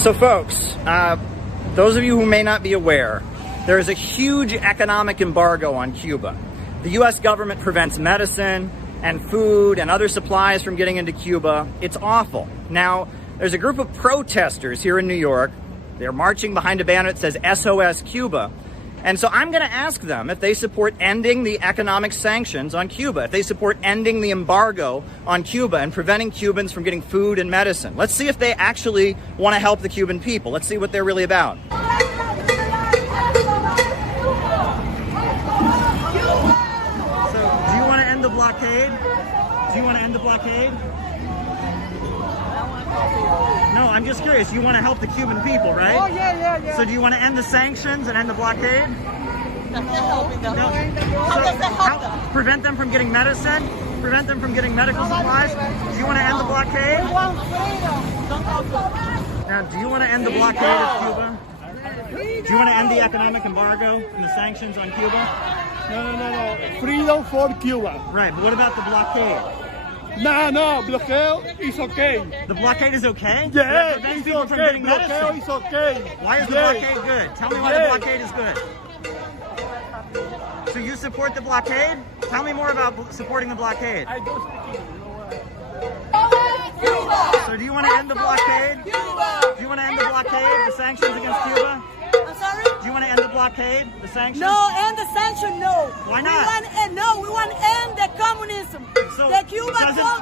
So folks, those of you who may not be aware, there is a huge economic embargo on Cuba. The US government prevents medicine and food and other supplies from getting into Cuba. It's awful. Now, there's a group of protesters here in New York. They're marching behind a banner that says SOS Cuba. And so I'm going to ask them if they support ending the economic sanctions on Cuba, if they support ending the embargo on Cuba and preventing Cubans from getting food and medicine. Let's see if they actually want to help the Cuban people. Let's see what they're really about. So, do you want to end the blockade? Do you want to end the blockade? No, I'm just curious. You want to help the Cuban people, right? Oh, yeah. So do you want to end the sanctions and end the blockade? That's not helping them. No. How does that help them? Prevent them from getting medicine? Prevent them from getting medical supplies? Do you want to end the blockade? We want freedom. Don't help them. Now, do you want to end the blockade of Cuba? Do you want to end the economic embargo and the sanctions on Cuba? No. Freedom for Cuba. Right, but what about the blockade? No, blockade is okay. The blockade is okay? Yeah, Prevent it's people from okay. getting medicine. Blockade is okay. Why is the blockade good? Tell me why the blockade is good. So you support the blockade? Tell me more about supporting the blockade. I don't speak Cuba. So do you want to end the blockade? Cuba. Do you want to end the blockade, the sanctions against Cuba? I'm sorry? Do you want to end the blockade, the sanctions? No, end the sanction, no. Why not? We want to end the communism. So the Cuba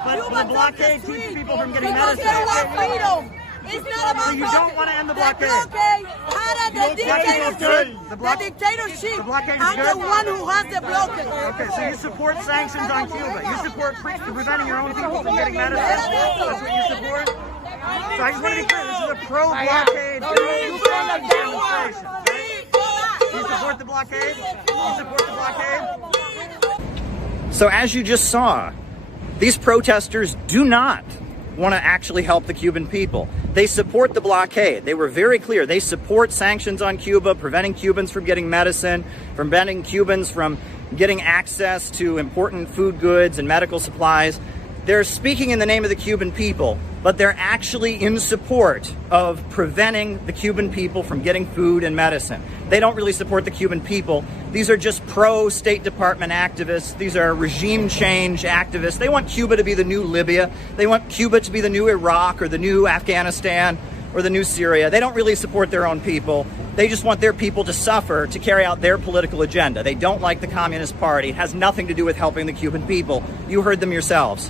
but the blockade keeps people from getting medicine. They want freedom. It's not about So you don't want to end the blockade? The dictatorship. The blockade is I'm good? the one who has the blockade. Okay, so you support sanctions on Cuba. You support preventing your own people from getting medicine. That's what you support? So I just want to be clear, this is a pro-blockade, pro-sanctions demonstration. Do you support the blockade? Do you support the blockade? So as you just saw, these protesters do not want to actually help the Cuban people. They support the blockade. They were very clear. They support sanctions on Cuba, preventing Cubans from getting medicine, preventing Cubans from getting access to important food goods and medical supplies. They're speaking in the name of the Cuban people, but they're actually in support of preventing the Cuban people from getting food and medicine. They don't really support the Cuban people. These are just pro-State Department activists. These are regime change activists. They want Cuba to be the new Libya. They want Cuba to be the new Iraq or the new Afghanistan or the new Syria. They don't really support their own people. They just want their people to suffer to carry out their political agenda. They don't like the Communist Party. It has nothing to do with helping the Cuban people. You heard them yourselves.